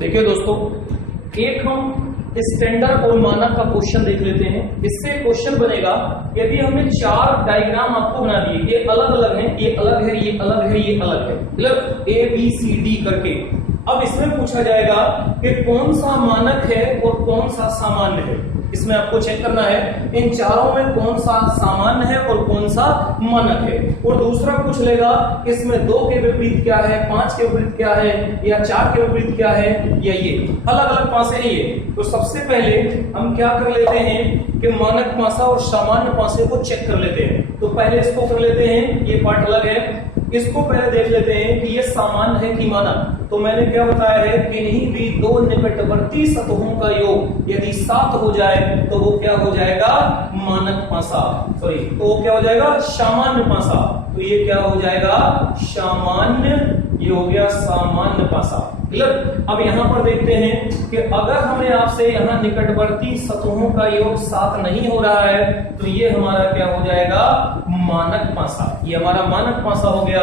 देखिए दोस्तों, एक हम स्टैंडर्ड और मानक का क्वेश्चन देख लेते हैं। इससे क्वेश्चन बनेगा, यदि हमने चार डायग्राम आपको बना दिए, ये अलग अलग हैं, ये अलग है, ये अलग है, ये अलग है, मतलब ए बी सी डी करके। अब इसमें पूछा जाएगा कि कौन सा मानक है और कौन सा सामान्य है। इसमें आपको चेक करना है इन चारों में कौन सा सामान्य है और कौन सा मानक है। और दूसरा पूछ लेगा इसमें 2 के विपरीत क्या है, 5 के विपरीत क्या है, या 4 के विपरीत क्या है, या ये अलग अलग पासे है ये। तो सबसे पहले हम क्या कर लेते हैं कि मानक पासा और सामान्य पासे को चेक कर लेते हैं। तो पहले इसको कर लेते हैं, ये पार्ट अलग है। इसको पहले देख लेते हैं कि ये सामान्य है कि मानक। तो मैंने क्या बताया है, किन्हीं भी दो निकटवर्ती सतहों का योग यदि 7 हो जाए तो वो क्या हो जाएगा, मानक पासा। सॉरी, तो वो क्या हो जाएगा, सामान्य पासा। तो ये क्या हो जाएगा, सामान्य, ये हो गया सामान्य पासा। क्लियर। अब यहां पर देखते हैं कि अगर हमें आपसे यहां निकटवर्ती सतहों का योग 7 नहीं हो रहा है तो ये हमारा क्या हो जाएगा, मानक पासा। ये हमारा मानक पासा हो गया।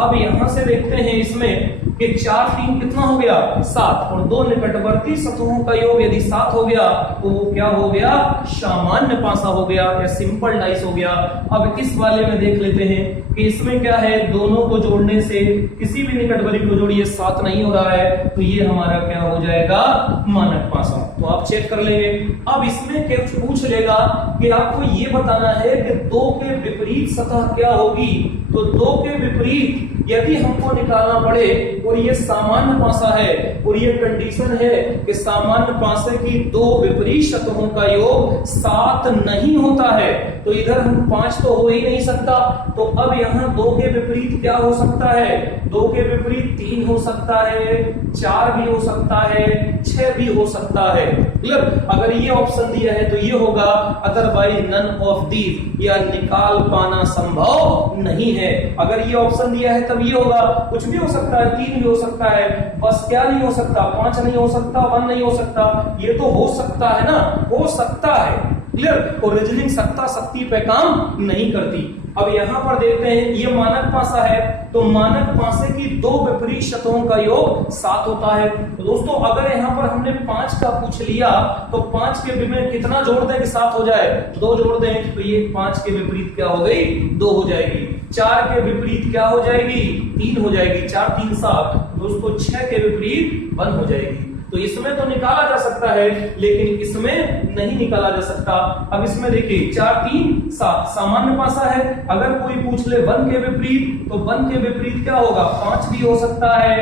अब यहां से देखते हैं इसमें कि 4 3 कितना हो गया, 7, और 2 निकटवर्ती सतहों का योग यदि 7 हो गया तो वो क्या हो गया, सामान्य पासा हो गया या सिंपल डाइस हो गया। अब इस वाले में देख लेते हैं कि इसमें क्या है, दोनों को जोड़ने से किसी भी निकटवर्ती को जोड़िए 7 नहीं हो रहा है, तो ये हमारा क्या हो जाएगा, मानक पासा। तो आप चेक कर लेंगे। अब इसमें क्या पूछ लेगा कि आपको ये बताना है कि 2 के विपरीत सतह क्या होगी। तो 2 के विपरीत यदि हमको निकालना पड़े और ये सामान्य पासा है और ये कंडीशन है कि सामान्य पासे की 2 विपरीत सतहों का योग 7 नहीं होता है, तो इधर हम 5 तो हो ही नहीं सकता। तो अब यहाँ 2 के विपरीत क्या हो सकता है, 2 के विपरीत 3 हो सकता है, 4 भी हो सकता है, 6 भी हो सकता है। मतलब अगर ये ऑप्शन दिया है तो ये होगा, अदरवाइज नन ऑफ दीज, या निकाल पाना संभव नहीं है। अगर ये ऑप्शन दिया है तब ये होगा, कुछ भी हो सकता है, 3 भी हो सकता है, बस क्या नहीं हो सकता, 5 नहीं हो सकता, 1 नहीं हो सकता। ये तो हो सकता है ना, हो सकता है। क्लियर। और रीजनिंग सत्ता शक्ति पे काम नहीं करती। अब यहां पर देखते हैं, ये मानक पासा है, तो मानक पासे की 2 विपरीत सतहों का योग 7 होता है। तो दोस्तों अगर यहां पर हमने 5 का पूछ लिया तो 5 के में कितना जोड़ दें कि 7 हो जाए, 2 जोड़ दें, तो ये 5 के विपरीत क्या हो गई, 2 हो जाएगी। 4 के विपरीत क्या हो जाएगी, 3 हो जाएगी, 4 3 7। दोस्तों 6 के विपरीत 1 हो जाएगी। तो इसमें तो निकाला जा सकता है लेकिन इसमें नहीं निकाला जा सकता। अब इसमें देखिए 4 3 7 सामान्य पासा है। अगर कोई पूछ ले 1 के विपरीत, तो 1 के विपरीत क्या होगा, 5 भी हो सकता है,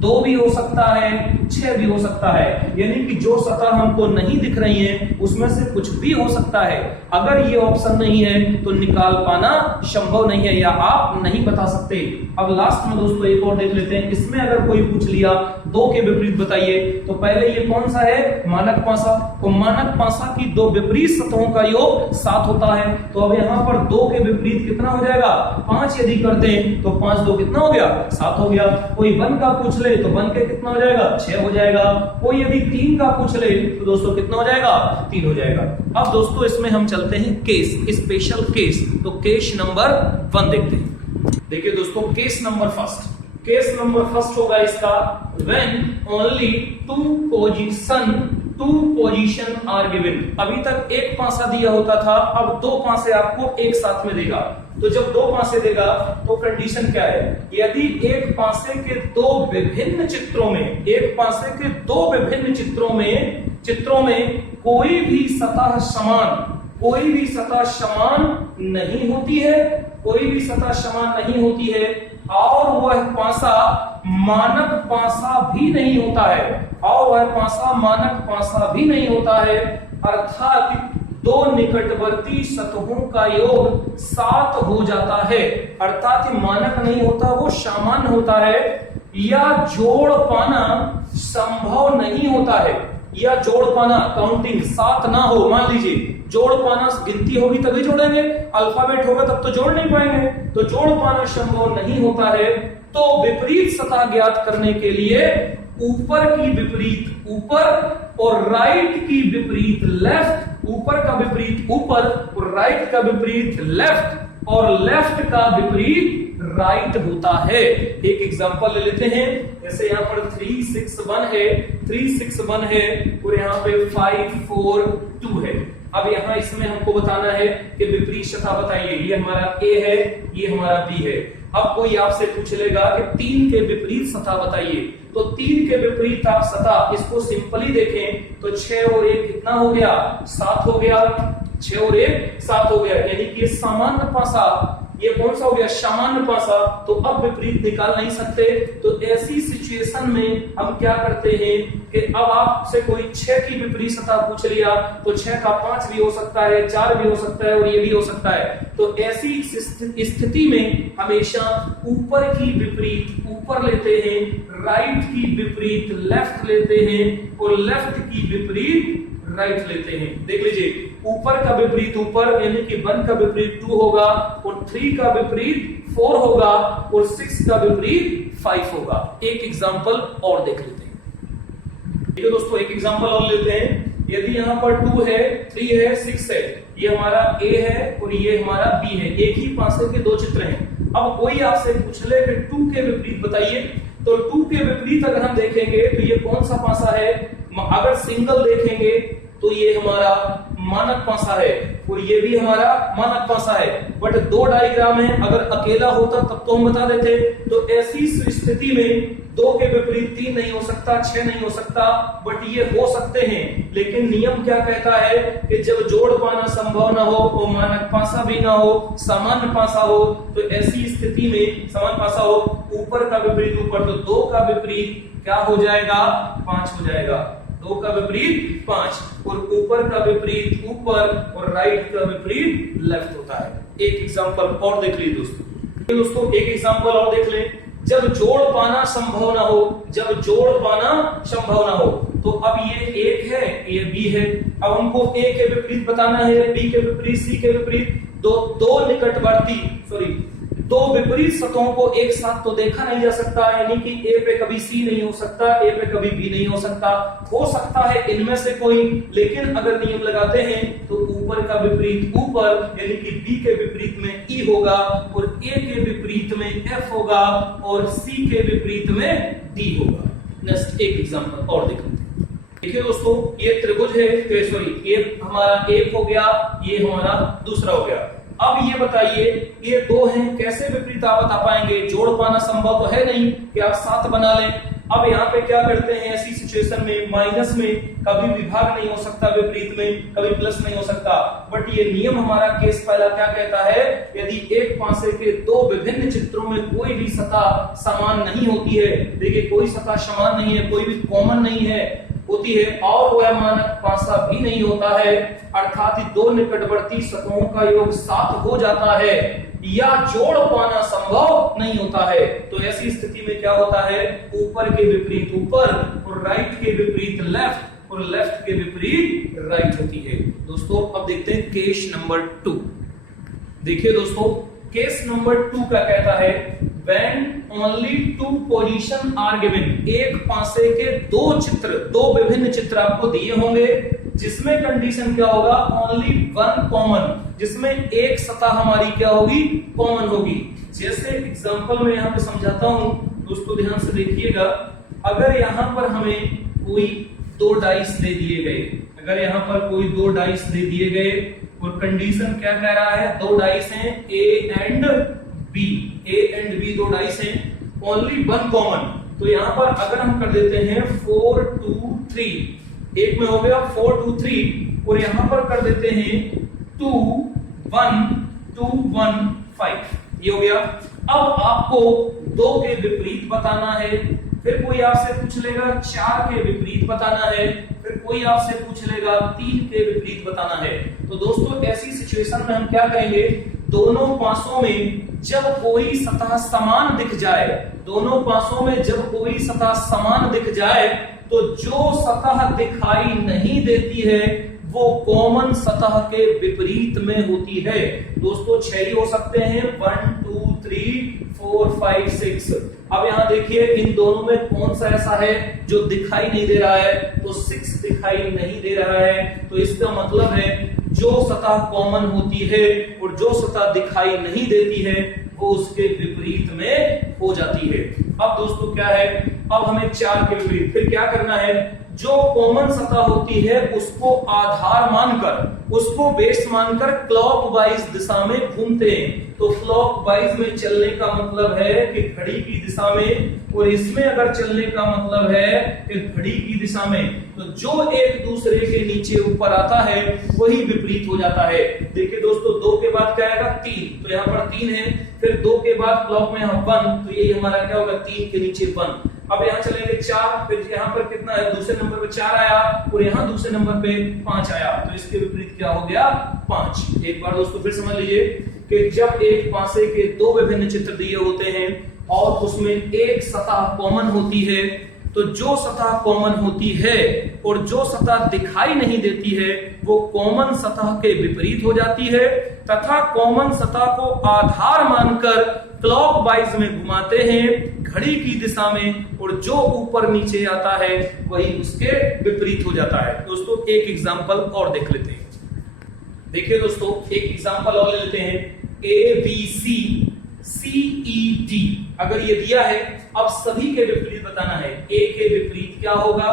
2 भी हो सकता है, 6 भी हो सकता है। यानी कि जो सतह हमको नहीं दिख रही है उसमें से कुछ भी हो सकता है। अगर ये ऑप्शन नहीं है तो निकाल पाना संभव नहीं है या आप नहीं बता सकते। अब लास्ट में दोस्तों एक और देख लेते हैं। इसमें अगर कोई पूछ लिया 2 के विपरीत बताइए, तो पहले ये कौन सा है, मानक पासा। तो मानक पासा की 2 विपरीत सतहों का योग 7 होता है। तो अब यहाँ पर 2 के विपरीत कितना हो जाएगा, 5 यदि करते हैं तो 5 2 कितना हो गया, 7 हो गया। कोई 1 का पूछ ले तो 1 के कितना हो जाएगा, 6 हो जाएगा। कोई यदि 3 का पूछ ले तो दोस्तों कितना हो जाएगा, 3 हो जाएगा। अब दोस्तों इसमें हम चलते हैं केस, स्पेशल केस। तो केस नंबर 1 देखते हैं। देखिए दोस्तों, case number first, case number first होगा इसका, when only 2 position are given. अभी तक एक पासा दिया होता था, अब 2 पासे आपको एक साथ में देगा। तो जब 2 पासे देगा तो कंडीशन क्या है, यदि एक पासे के 2 विभिन्न चित्रों में, एक पासे के 2 विभिन्न चित्रों में कोई भी सतह समान, कोई भी सतह समान नहीं होती है, कोई भी सतह समान नहीं होती है, और वह पासा मानक पासा भी नहीं होता है, और वह पासा मानक पासा भी नहीं होता है, अर्थात 2 निकटवर्ती सतहों का योग 7 हो जाता है। अर्थात मानक नहीं होता, वो सामान्य होता है, या जोड़ पाना संभव नहीं होता है, या जोड़ पाना काउंटिंग 7 ना हो। मान लीजिए जोड़ पाना गिनती होगी तभी जोड़ेंगे, अल्फाबेट होगा तब तो जोड़ नहीं पाएंगे, तो जोड़ पाना संभव नहीं होता है। तो विपरीत सतह ज्ञात करने के लिए ऊपर की विपरीत ऊपर और राइट की विपरीत लेफ्ट, ऊपर का विपरीत ऊपर और राइट का विपरीत लेफ्ट, और लेफ्ट का विपरीत राइट होता है। एक एग्जांपल ले लेते हैं, जैसे यहाँ पर 3 6 1 है, 3 6 1 है और यहाँ पे 5 4 2 है। अब यहाँ इसमें हमको बताना है कि विपरीत सतह बताइए। ये हमारा A है, ये हमारा B है। अब कोई आपसे पूछ लेगा कि 3 के विपरीत सतह बताइए, तो 3 के विपरीत आप सतह, इसको सिंपली देखें तो 6 और 1 कितना हो गया, 7 हो गया। 6 और 1 7 हो गया, यानी कि सामान्य पासा, ये कौन सा हो गया, सामान्य पासा। तो अब विपरीत निकाल नहीं सकते। तो ऐसी सिचुएशन में हम क्या करते हैं कि अब आपसे कोई 6 की विपरीत सतह पूछ लिया, तो 6 का 5 भी हो सकता है, 4 भी हो सकता है और ये भी हो सकता है। तो ऐसी स्थिति में हमेशा ऊपर की विपरीत ऊपर लेते हैं, राइट की विपरीत लेफ्ट लेते हैं और लेफ्ट की विपरीत राइट लेते हैं। देख लीजिए, ऊपर का विपरीत ऊपर, यानी कि 1 का विपरीत 2 होगा और 3 का विपरीत 4 होगा और 6 का विपरीत 5 होगा। एक एग्जांपल और देख लेते हैं। ठीक है दोस्तों, एक एग्जांपल और लेते हैं। यदि यहाँ पर 2 है, 3 है, 6 है, ये हमारा A है और ये हमारा B है। एक ही पासे के दो चित्र हैं। अब कोई आपसे पूछ ले कि 2 के विपरीत बताइए, तो 2 के विपरीत अगर हम देखेंगे तो ये कौन सा पासा है। अगर सिंगल देखेंगे तो ये हमारा मानक पासा है और ये भी हमारा मानक पासा है। बट 2 डायग्राम है, अगर अकेला होता तब तो हम बता देते। तो ऐसी स्थिति में 2 के विपरीत 3 नहीं हो सकता, 6 नहीं हो सकता, बट ये हो सकते हैं। लेकिन नियम क्या कहता है कि जब जोड़ पाना संभव ना हो और मानक पासा भी ना हो, सामान्य पासा हो, तो ऐसी स्थिति में सामान्य पासा हो, ऊपर का विपरीत ऊपर, तो 2 का विपरीत क्या हो जाएगा, 5 हो जाएगा। 2 का विपरीत 5 और ऊपर का विपरीत ऊपर और राइट का विपरीत लेफ्ट होता है। एक एग्जांपल और देख लीजिए दोस्तों, एक एग्जांपल और देख लें। जब जोड़ पाना संभव ना हो, जब जोड़ पाना संभव ना हो, तो अब ये 1 है, ये B है। अब हमको A के विपरीत बताना है, B के विपरीत, C के विपरीत। दो निकटवर्ती, सॉरी, 2 विपरीत सतहों को एक साथ तो देखा नहीं जा सकता, यानी कि A पे कभी C नहीं हो सकता, A पे कभी B नहीं हो सकता। हो सकता है इनमें से कोई, लेकिन अगर नियम लगाते हैं तो ऊपर का विपरीत ऊपर, यानी कि B के विपरीत में E होगा और A के विपरीत में F होगा और C के विपरीत में D होगा। नेक्स्ट एक एग्जांपल और देखते हैं। देखिए दोस्तों, ये त्रिभुज है, सॉरी, ये हमारा एक हो गया, ये हमारा दूसरा हो गया। अब ये बताइए, ये 2 हैं, कैसे विपरीत आप बता पाएंगे। जोड़ पाना संभव तो है नहीं कि आप 7 बना लें। अब यहाँ पे क्या करते हैं, ऐसी सिचुएशन में माइनस में कभी विभाग नहीं हो सकता, विपरीत में कभी प्लस नहीं हो सकता। बट ये नियम हमारा केस पहला क्या कहता है, यदि एक पासे के 2 विभिन्न चित्रों में कोई भी सतह समान नहीं होती है, देखिए कोई सतह समान नहीं है, कोई भी कॉमन नहीं है होती है, और वह मानक पासा भी नहीं होता है, अर्थात 2 निकटवर्ती सतहों का योग 7 हो जाता है, या जोड़ पाना संभव नहीं होता है, तो ऐसी स्थिति में क्या होता है, ऊपर के विपरीत ऊपर और राइट के विपरीत लेफ्ट और लेफ्ट के विपरीत राइट होती है। दोस्तों अब देखते हैं केस नंबर 2। देखिए दोस्तों, केस नंबर 2 क्या कहता है, when only 2 position are given, एक पासे के 2 विभिन्न चित्र आपको दिए होंगे, जिसमें कंडीशन क्या होगा, only 1 कॉमन, जिसमें एक सतह हमारी क्या होगी, कॉमन होगी। जैसे एग्जांपल में यहाँ पे समझाता हूं, दोस्तों ध्यान से देखिएगा। अगर यहाँ पर हमें कोई 2 डाइस दे दिए गए, अगर यहाँ पर कोई 2 डाइस दे दिए गए और कंडीशन क्या कह रहा है, 2 डाइस हैं A and B, A and B 2 dice हैं, ओनली 1 कॉमन। तो यहाँ पर अगर हम कर देते हैं 4 2 3, एक में हो गया 4 2 3 और यहाँ पर कर देते हैं 2 1 2 1 5, ये हो गया। अब आपको 2 के विपरीत बताना है, फिर कोई आपसे पूछ लेगा 4 के विपरीत बताना है, फिर कोई आपसे पूछ लेगा 3 के विपरीत बताना है। तो दोस्तों ऐसी सिचुएशन में हम क्या करेंगे, दोनों पासों में जब कोई सतह समान दिख जाए, दोनों पासों में जब कोई सतह समान दिख जाए, तो जो सतह दिखाई नहीं देती है वो कॉमन सतह के विपरीत में होती है। दोस्तों 6 ही हो सकते हैं, 1 2 3 4 5 6। अब यहां देखिए इन दोनों में कौन सा ऐसा है जो दिखाई नहीं दे रहा है, तो 6 दिखाई नहीं दे रहा है। तो इसका मतलब है जो सतह कॉमन होती है और जो सतह दिखाई नहीं देती है वो उसके विपरीत में हो जाती है। अब दोस्तों क्या है, अब हमें 4 के विपरीत फिर क्या करना है, जो कॉमन सतह होती है उसको आधार मानकर, उसको बेस मानकर क्लॉकवाइज दिशा में घूमते हैं। तो क्लॉकवाइज में चलने का मतलब है कि घड़ी की दिशा में, और इसमें अगर चलने का मतलब है कि घड़ी की दिशा में। तो जो एक दूसरे के नीचे ऊपर आता है वही विपरीत हो जाता है। देखिए दोस्तों 2 के बाद क्या आएगा 3, तो यहाँ पर 3 है, फिर 2 के बाद क्लॉक में यहाँ 1, तो ये हमारा क्या होगा 3 के नीचे 1। अब यहाँ चलेंगे 4, फिर यहाँ पर कितना है, दूसरे नंबर पे 4 आया और यहाँ दूसरे नंबर पे 5 आया, तो इसके विपरीत क्या हो गया 5। एक बार दोस्तों फिर समझ लीजिए कि जब एक पासे के 2 विभिन्न चित्र दिए होते हैं और उसमें एक सतह कॉमन होती है, तो जो सतह कॉमन होती है और जो सतह दिखाई नहीं देती है वो कॉमन सतह के विपरीत हो जाती है, तथा कॉमन सतह को आधार मानकर क्लॉकवाइज में घुमाते हैं घड़ी की दिशा में, और जो ऊपर नीचे आता है वही उसके विपरीत हो जाता है। दोस्तों एक एग्जांपल और देख लेते हैं। देखिए दोस्तों एक एग्जांपल और ले लेते हैं, ABC CED अगर ये दिया है, अब सभी के विपरीत बताना है। A के विपरीत क्या होगा,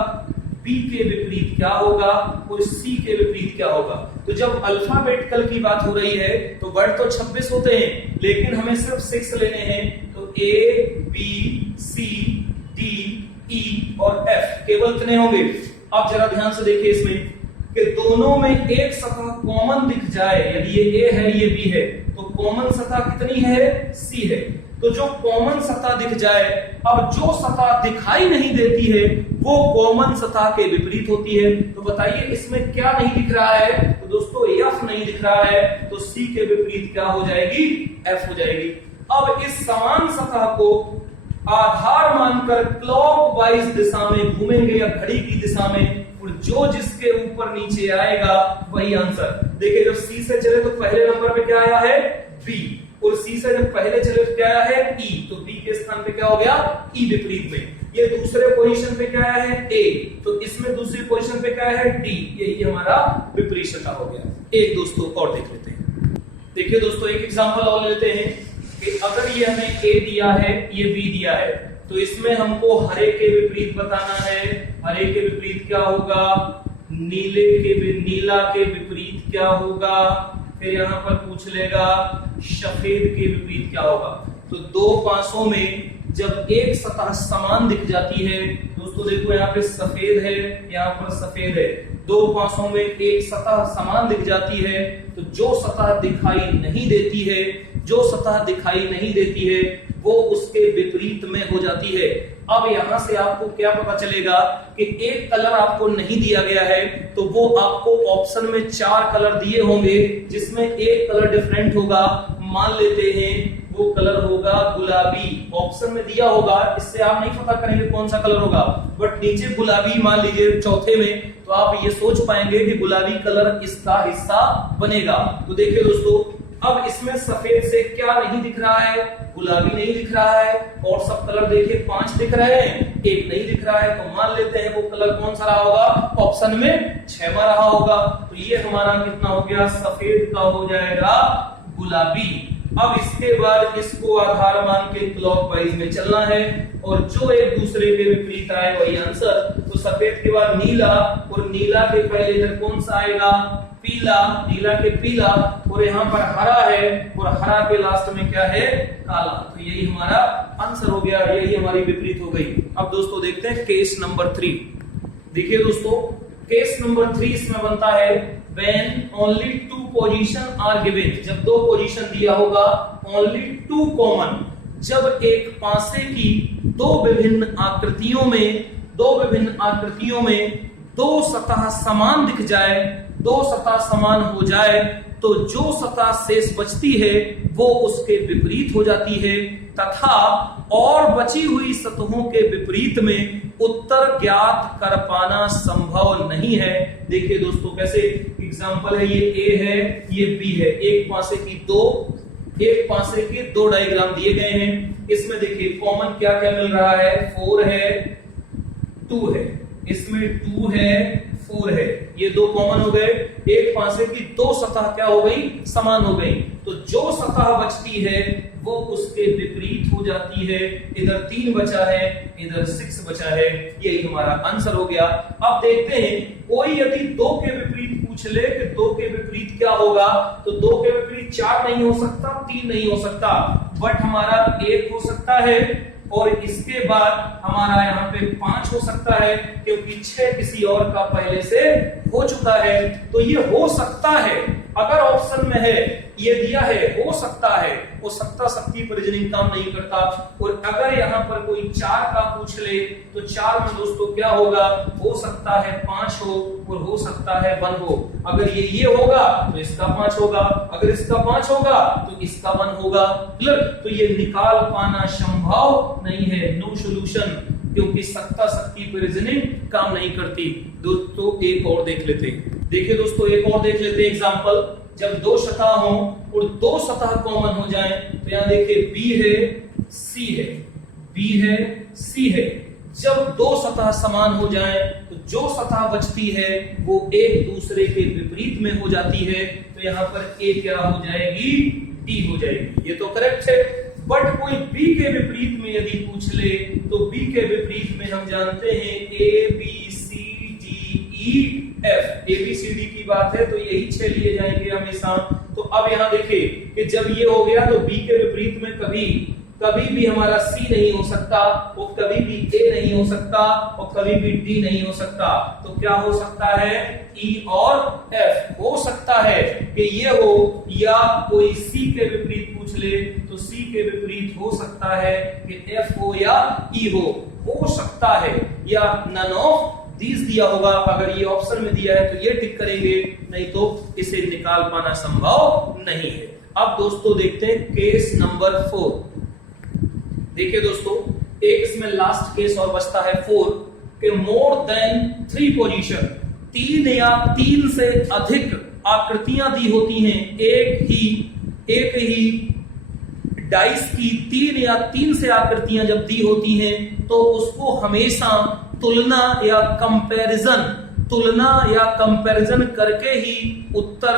B के विपरीत क्या होगा और C के विपरीत क्या होगा। तो जब अल्फाबेटिकल की बात हो रही है तो वर्ड तो 26 होते हैं, लेकिन हमें सिर्फ 6 लेने हैं। तो A B C D E और F केवल इतने होंगे। अब जरा ध्यान से देखिए इसमें कि दोनों में एक सतह कॉमन दिख जाए, यदि ये A है ये B है तो कॉमन सतह कितनी है C है। तो जो कॉमन सतह दिख जाए, अब जो सतह दिखाई नहीं देती है वो कॉमन सतह के विपरीत होती है। तो बताइए इसमें क्या नहीं दिख रहा है, तो दोस्तों F नहीं दिख रहा है, तो C के विपरीत क्या हो जाएगी F हो जाएगी। अब इस समान सतह को आधार मानकर क्लॉकवाइज दिशा में घूमेंगे या घड़ी की दिशा में, और जो जिसके ऊपर नीचे आएगा वही आंसर। देखिए जब C से चले तो पहले नंबर पे क्या आया है B, और C से जब पहले चले तो क्या आया है E, तो B के स्थान पे क्या हो गया E विपरीत में। ये दूसरे पोजीशन पे क्या आया है A, तो इसमें दूसरी पोजीशन पे क्या है D, यही हमारा विपरीत सतह हो गया। एक दोस्तों और देख लेते हैं। देखिए दोस्तों एक एग्जांपल और लेते हैं कि अगर ये हमें A दिया है ये B दिया है, तो इसमें हमको हरे के विपरीत बताना है। हरे के विपरीत क्या होगा, नीला के विपरीत क्या होगा, फिर यहाँ पर पूछ लेगा सफेद के विपरीत क्या होगा। तो 2 पासों में जब एक सतह समान दिख जाती है, दोस्तों देखो यहाँ पे सफेद है यहाँ पर सफेद है, 2 पासों में एक सतह समान दिख जाती है, तो जो सतह दिखाई नहीं देती है, जो सतह दिखाई नहीं देती है वो उसके विपरीत में हो जाती है। अब यहां से आपको क्या पता चलेगा कि एक कलर आपको नहीं दिया गया है, तो वो आपको ऑप्शन में 4 कलर दिए होंगे जिसमें एक कलर डिफरेंट होगा। मान लेते हैं वो कलर होगा गुलाबी, ऑप्शन में दिया होगा, इससे आप नहीं पता करेंगे कौन सा कलर होगा, बट नीचे गुलाबी मान लीजिए चौथे में, तो आप ये सोच पाएंगे कि गुलाबी कलर इसका हिस्सा बनेगा। तो देखिए दोस्तों अब इसमें सफेद से क्या नहीं दिख रहा है, गुलाबी नहीं दिख रहा है, और सब कलर देखिए 5 दिख रहे हैं, एक नहीं दिख रहा है, तो मान लेते हैं वो कलर कौन सा रहा होगा, ऑप्शन में 6 रहा होगा। तो ये हमारा कितना हो गया, सफेद का हो जाएगा गुलाबी। अब इसके बाद इसको आधार मान के क्लॉकवाइज में चलना है, और जो एक दूसरे के विपरीत आए वही आंसर। तो सफेद के बाद नीला, और नीला के पहले इधर कौन सा आएगा, पीला, नीला के पीला, और यहाँ पर हरा है, और हरा के लास्ट में क्या है, काला। तो यही हमारा आंसर हो गया, यही हमारी विपरीत हो गई। अब दोस्तों देखते हैं केस नंबर 3। देखिए दोस्तों केस नंबर 3 इसमें बनता है when only 2 position are given, जब 2 पोजीशन दिया होगा, only 2 कॉमन, जब एक पासे की 2 विभिन्न आकृतियों में 2 सतह समान दिख जाए, 2 सतह समान हो जाए, तो जो सतह शेष बचती है वो उसके विपरीत हो जाती है, तथा और बची हुई सतहों के विपरीत में उत्तर ज्ञात कर पाना संभव नहीं है। देखिए दोस्तों कैसे एग्जांपल है, ये A है ये B है, एक पासे की 2 डायग्राम दिए गए हैं। इसमें देखिए कॉमन क्या क्या मिल रहा है, 4 है 2 है, इसमें 2 है 4 है, ये 2 कॉमन हो गए। एक पासे की 2 सतह क्या हो गई, समान हो गई। तो जो सतह बचती है वो उसके विपरीत हो जाती है। इधर 3 बचा है, इधर 6 बचा है, यही हमारा आंसर हो गया। अब देखते हैं कोई यदि 2 के विपरीत पूछ ले कि 2 के विपरीत क्या होगा, तो 2 के विपरीत 4 नहीं हो सकता, 3 नहीं हो सकता, बट हमारा 1 हो सकता है और इसके बाद हमारा यहाँ पे 5 हो सकता है, क्योंकि 6 किसी और का पहले से हो चुका है। तो ये हो सकता है, अगर ऑप्शन में है ये दिया है हो सकता है, वो सकता शक्ति पर रीजनिंग काम नहीं करता। और अगर यहाँ पर कोई 4 का पूछ ले तो 4 में दोस्तों क्या होगा, हो सकता है 5 हो और हो सकता है 1 हो। अगर ये होगा तो इसका 5 होगा, अगर इसका 5 होगा तो इसका 1 होगा। क्लियर? तो ये निकाल पाना संभव नहीं है, नो सॉल्यूशन, क्योंकि सकता शक्ति पर रीजनिंग काम नहीं करती। दोस्तों एक और देख लेते हैं। देखिए दोस्तों एक और देख लेते हैं एग्जांपल। जब 2 सतह हो और 2 सतह कॉमन हो जाएं, तो यहां देखिए B है C है, B है C है। जब 2 सतह समान हो जाएं, तो जो सतह बचती है वो एक दूसरे के विपरीत में हो जाती है। तो यहाँ पर A क्या हो जाएगी, D हो जाएगी। ये तो करेक्ट है। बट कोई B के विपरीत में यदि पूछ ले तो B के विपरीत में हम जानते हैं A B C D E F, ABCD की बात है तो यही 6 लिए जाएंगे हमेशा। तो अब यहाँ देखिए कि जब ये हो गया तो B के विपरीत में कभी भी हमारा C नहीं हो सकता, वो कभी भी A नहीं हो सकता और कभी भी D नहीं हो सकता। तो क्या हो सकता है, E और F हो सकता है कि ये हो, या कोई C के विपरीत पूछ ले तो C के विपरीत हो सकता है कि F हो या E हो सकता है, या नन ऑफ दीज दिया होगा। अगर ये ऑप्शन में दिया है तो ये टिक करेंगे, नहीं तो इसे निकाल पाना संभव नहीं है। अब दोस्तों देखते हैं केस नंबर 4। देखिए दोस्तों एक इसमें लास्ट केस और बचता है 4 के मोर देन 3 पोजीशन, 3 या 3 से अधिक आकृतियां दी होती हैं। एक ही डाइस की 3 या 3 से आकृतियां जब दी होती हैं तो उसको हमेशा तुलना या कंपैरिजन करके ही उत्तर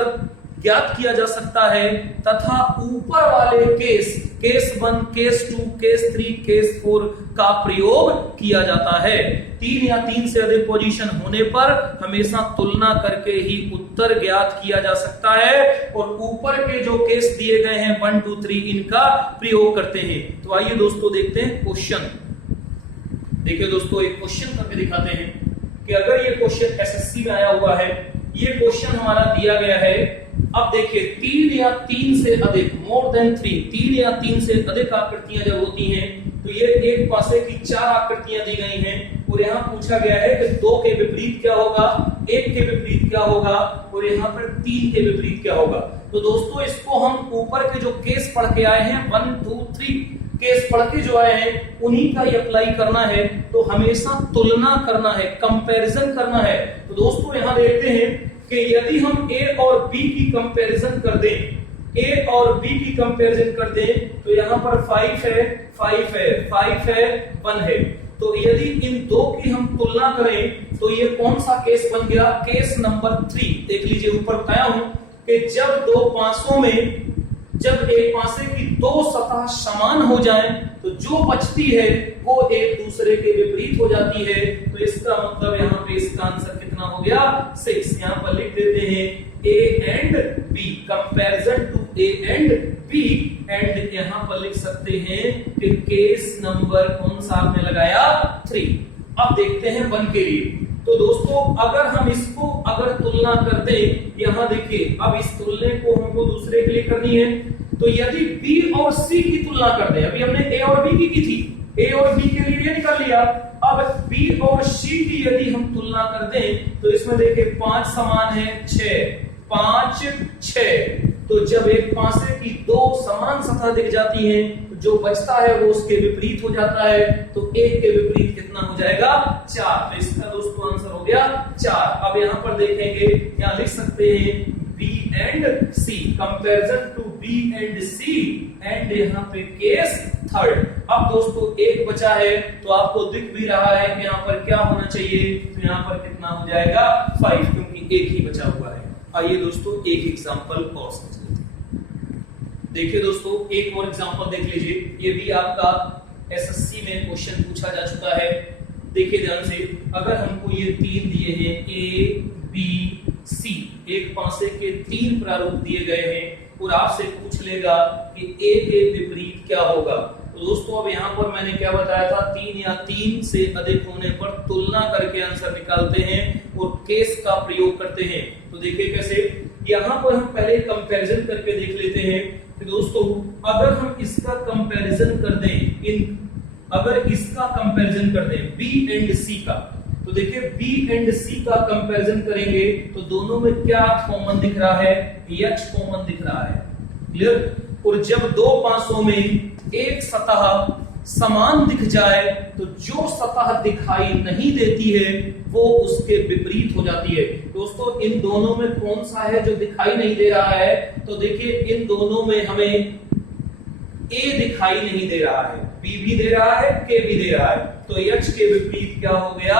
ज्ञात किया जा सकता है, तथा ऊपर वाले केस 1, केस 2, केस 3, केस 4 का प्रयोग किया जाता है। 3 या 3 से अधिक पोजीशन होने पर हमेशा तुलना करके ही उत्तर ज्ञात किया जा सकता है, और ऊपर के जो केस दिए गए हैं 1, 2, 3 इनका प्रयोग करते हैं। तो आइए दोस्तों देखते हैं क्वेश्चन। देखिए दोस्तों एक क्वेश्चन करके दिखाते हैं कि अगर ये क्वेश्चन एसएससी में आया हुआ है, ये क्वेश्चन हमारा दिया गया है। अब देखिए 3 या 3 से अधिक, मोर देन 3 या 3 से अधिक आकृतियां जब होती हैं तो ये एक पासे की 4 आकृतियां दी गई हैं, और यहाँ पूछा गया है कि 2 के विपरीत क्या होगा, 1 के विपरीत क्या होगा, और यहाँ पर 3 के विपरीत क्या होगा। तो दोस्तों इसको हम ऊपर के जो केस पढ़ के आए हैं 1, 2, 3 केस पढ़ के जो आए हैं उन्हीं का ही अप्लाई करना है। तो हमेशा तुलना करना है, कंपैरिजन करना है। तो दोस्तों यहां देखते हैं कि यदि हम A और B की कंपैरिजन कर दें, A और B की कंपैरिजन कर दें तो यहाँ पर 5 है 5 है 5 है 1 है। तो यदि इन दो की हम तुलना करें तो ये कौन सा केस बन गया, केस नंबर 3। देख लीजिए ऊपर बताया हूं कि जब दो पासों में, जब एक पासे की 2 सतह समान हो जाएं तो जो बचती है वो एक दूसरे के विपरीत हो जाती है। तो इसका मतलब यहाँ पे इसका आंसर कितना हो गया, 6। यहाँ पर लिख देते हैं A and B, comparison to A and B, and यहाँ पर लिख सकते हैं कि केस नंबर कौन सा आपने लगाया, 3। अब देखते हैं 1 के लिए। तो दोस्तों अगर हम इसको तुलना कर दें, यहां देखिए अब इस तुलने को हमको दूसरे के लिए करनी है। तो यदि B और C की तुलना कर दें, अभी हमने A और B की थी, A और B के लिए ये निकाल लिया। अब B और C की यदि हम तुलना कर दें तो इसमें देखिए 5 समान है 6, 5 6। तो जब एक पासे की 2 समान सतह दिख जाती हैं तो जो बचता है वो उसके विपरीत हो जाता है। तो 1 के विपरीत कितना हो जाएगा, 4। तो इसका दोस्तों आंसर हो गया 4। अब यहां पर देखेंगे, यहां लिख सकते हैं B and C, comparison to B and C, and यहां पे केस 3। अब दोस्तों एक बचा है, तो आपको दिख भी रहा है कि यहाँ पर क्या होना चाहिए, तो यहाँ पर कितना हो जाएगा 5, क्योंकि एक ही बचा हुआ है। आइए दोस्तों एक एग्जांपल और समझ लेते हैं। देखिए दोस्तों एक और एग्जांपल देख लीजिए, ये भी आपका एसएससी में क्वेश्चन पूछा जा चुका है। देखिए ध्यान से, अगर हमको ये 3 दिए हैं ए बी सी, एक पासे के 3 प्रारूप दिए गए हैं और आपसे पूछ लेगा कि ए के विपरीत क्या होगा। तो दोस्तों अब यहाँ पर मैंने क्या बताया था, 3 या 3 से अधिक होने पर तुलना करके आंसर निकालते हैं और केस का प्रयोग करते हैं। तो देखिए कैसे, यहाँ पर हम पहले कंपैरिजन करके देख लेते हैं कि दोस्तों अगर हम इसका कंपैरिजन कर दें, अगर इसका कंपैरिजन कर दें बी एंड सी का, तो देखिए बी एंड सी का कंपैरिजन करेंगे तो दोनों में क्या कॉमन दिख रहा है, एच कॉमन दिख रहा है। क्लियर। और जब दो पासों में एक सतह समान दिख जाए तो जो सतह दिखाई नहीं देती है वो उसके विपरीत हो जाती है। दोस्तों इन दोनों में कौन सा है जो दिखाई नहीं दे रहा है, तो देखिए इन दोनों में हमें ए दिखाई नहीं दे रहा है, बी भी दे रहा है, के भी दे रहा है। तो एच के विपरीत क्या हो गया,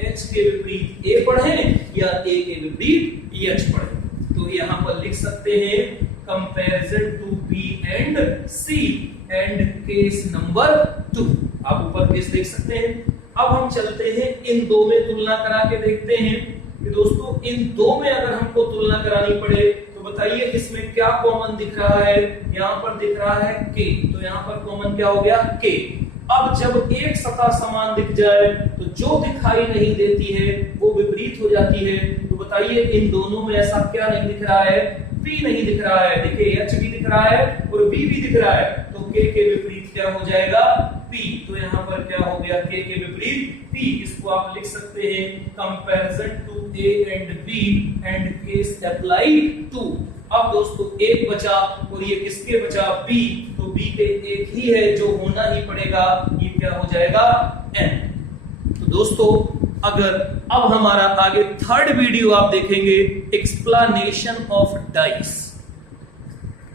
एच के विपरीत ए पढ़े या ए के विपरीत एच पढ़े। तो यहां पर लिख सकते हैं comparison to B and C and case number 2। आप ऊपर केस देख सकते हैं। अब हम चलते हैं इन दो में तुलना करा के देखते हैं कि दोस्तों इन दो में अगर हमको तुलना करानी पड़े तो बताइए इसमें क्या कॉमन दिख रहा है। यहाँ पर दिख रहा है के, तो यहाँ पर कॉमन क्या हो गया के। अब जब एक सतह समान दिख जाए तो जो दिखाई नहीं देती है वो विपरीत हो जाती है। तो बताइए इन दोनों में ऐसा क्या नहीं दिख रहा है, P नहीं दिख रहा है। देखिए H भी दिख रहा है और V भी दिख रहा है, तो K के विपरीत क्या हो जाएगा P। तो यहाँ पर क्या हो गया, K के विपरीत P। इसको आप लिख सकते हैं comparison to A and B and case apply to. अब दोस्तों एक बचा और ये किसके बचा, B। तो B के एक ही है जो होना ही पड़ेगा, ये क्या हो जाएगा N। तो दोस्तों अगर अब हमारा आगे थर्ड वीडियो आप देखेंगे एक्सप्लेनेशन ऑफ डाइस।